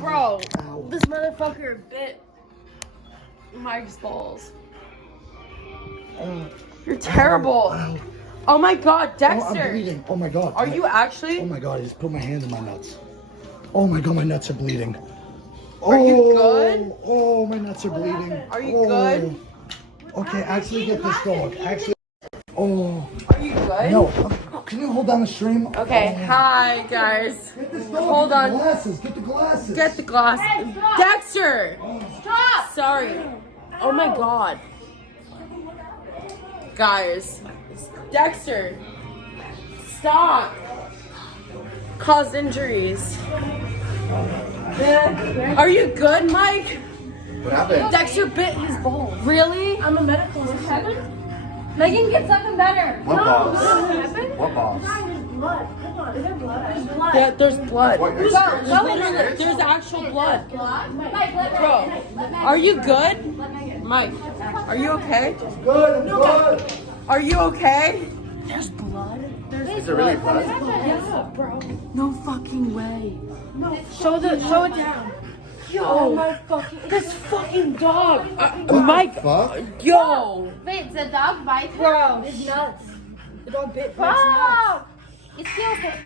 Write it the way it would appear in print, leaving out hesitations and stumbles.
Bro, Ow. this motherfucker bit Mike's balls. You're terrible. Ow. Oh my god, Oh, Dexter. I'm bleeding. Oh my god. Are you actually? Oh my god, I just put my hand in my nuts. Oh my god, my nuts are bleeding. Are you good? Oh, my nuts are bleeding. Are you good? Okay, actually get this going. Actually. Oh. Are you good? No. Can you hold down the stream? Okay, Oh. hi guys. Get this going. Hold Get on. the glasses. Get the glasses. Get the glass. Dexter! Stop! Sorry. Oh my god. Guys. Dexter. Stop. Cause injuries. Are you good, Mike? What happened? Dexter bit his balls. Really? I'm a medical assistant. Megan, get something better. What balls? Happened? What balls? There's blood. Come on. Is there blood? There's blood. Yeah, there's blood. What, There's, you're there's Go, literally, there's actual blood. Blood? Mike, let Bro, Megan. are you good? Mike, are you okay? Good. Good. Are you okay? There's blood. Is there really blood? Yeah, bro. No fucking way. No. Show it down. Yo, my fucking this fucking dog. Mike. Fuck. Yo. Wait, the dog bite him? Bro. It's nuts. The dog bit Bro! It's still okay.